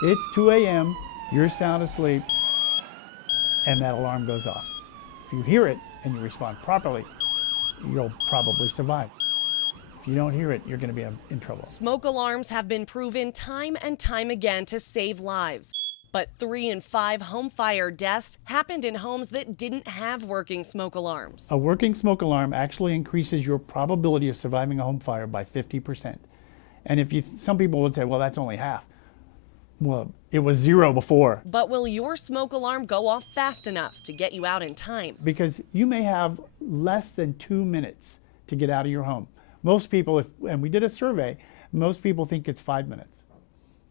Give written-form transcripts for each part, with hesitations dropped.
It's 2 a.m., you're sound asleep, and that alarm goes off. If you hear it and you respond properly, you'll probably survive. If you don't hear it, you're going to be in trouble. Smoke alarms have been proven time and time again to save lives. But 3 in 5 home fire deaths happened in homes that didn't have working smoke alarms. A working smoke alarm actually increases your probability of surviving a home fire by 50%. And some people would say, well, that's only half. Well, it was 0 before. But will your smoke alarm go off fast enough to get you out in time? Because you may have less than 2 minutes to get out of your home. Most people, and we did a survey, most people think it's 5 minutes,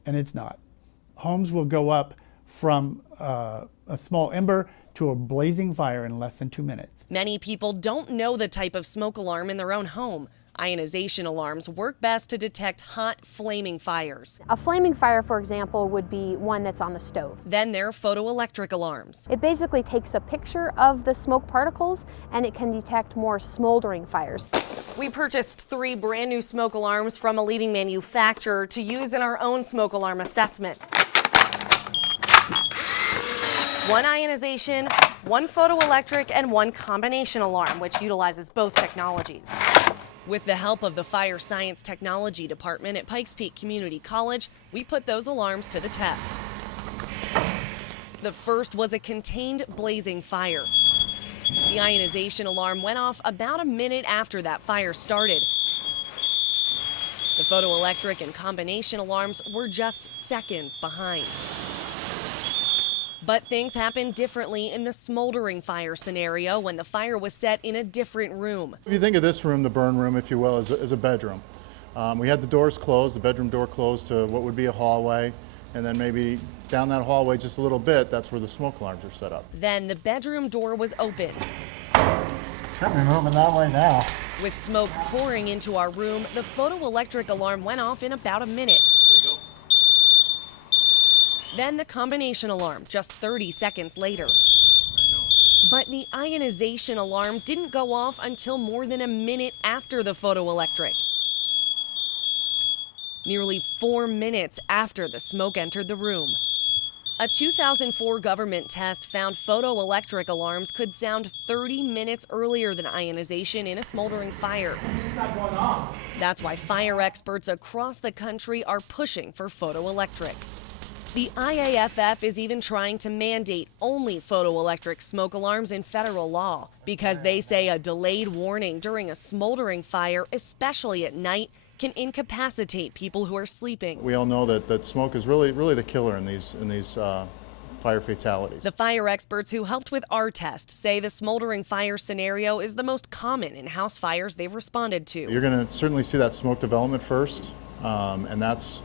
and it's not. Homes will go up from a small ember to a blazing fire in less than 2 minutes. Many people don't know the type of smoke alarm in their own home. Ionization alarms work best to detect hot, flaming fires. A flaming fire, for example, would be one that's on the stove. Then there are photoelectric alarms. It basically takes a picture of the smoke particles and it can detect more smoldering fires. We purchased 3 brand new smoke alarms from a leading manufacturer to use in our own smoke alarm assessment. 1 ionization, 1 photoelectric, and 1 combination alarm, which utilizes both technologies. With the help of the Fire Science Technology Department at Pikes Peak Community College, we put those alarms to the test. The first was a contained blazing fire. The ionization alarm went off about a minute after that fire started. The photoelectric and combination alarms were just seconds behind. But things happened differently in the smoldering fire scenario when the fire was set in a different room. If you think of this room, the burn room, if you will, as a bedroom. We had the doors closed, the bedroom door closed to what would be a hallway, and then maybe down that hallway just a little bit, that's where the smoke alarms are set up. Then the bedroom door was open. Should be moving that way now. With smoke pouring into our room, the photoelectric alarm went off in about a minute. There you go. Then the combination alarm, just 30 seconds later. But the ionization alarm didn't go off until more than a minute after the photoelectric. Nearly 4 minutes after the smoke entered the room. A 2004 government test found photoelectric alarms could sound 30 minutes earlier than ionization in a smoldering fire. That's why fire experts across the country are pushing for photoelectric. The IAFF is even trying to mandate only photoelectric smoke alarms in federal law because they say a delayed warning during a smoldering fire, especially at night, can incapacitate people who are sleeping. We all know that smoke is really the killer in these fire fatalities. The fire experts who helped with our test say the smoldering fire scenario is the most common in house fires they've responded to. You're going to certainly see that smoke development first, and that's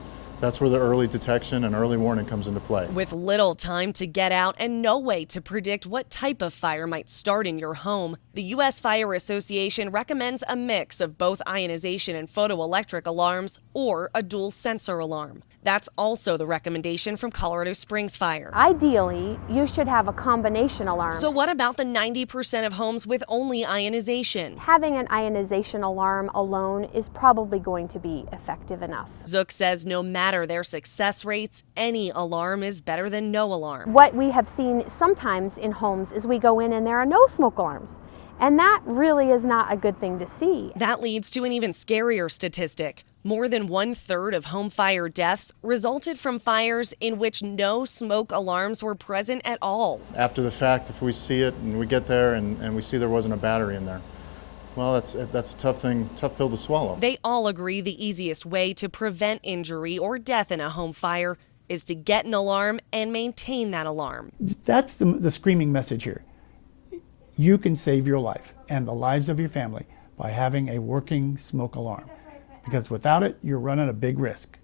where the early detection and early warning comes into play. With little time to get out and no way to predict what type of fire might start in your home, the U.S. Fire Association recommends a mix of both ionization and photoelectric alarms or a dual sensor alarm. That's also the recommendation from Colorado Springs Fire. Ideally, you should have a combination alarm. So what about the 90% of homes with only ionization? Having an ionization alarm alone is probably going to be effective enough. Zook says no matter their success rates, any alarm is better than no alarm. What we have seen sometimes in homes is we go in and there are no smoke alarms. And that really is not a good thing to see. That leads to an even scarier statistic. More than 1/3 of home fire deaths resulted from fires in which no smoke alarms were present at all. After the fact, if we see it and we get there and we see there wasn't a battery in there, well, that's a tough pill to swallow. They all agree the easiest way to prevent injury or death in a home fire is to get an alarm and maintain that alarm. That's the screaming message here. You can save your life and the lives of your family by having a working smoke alarm. Because without it, you're running a big risk.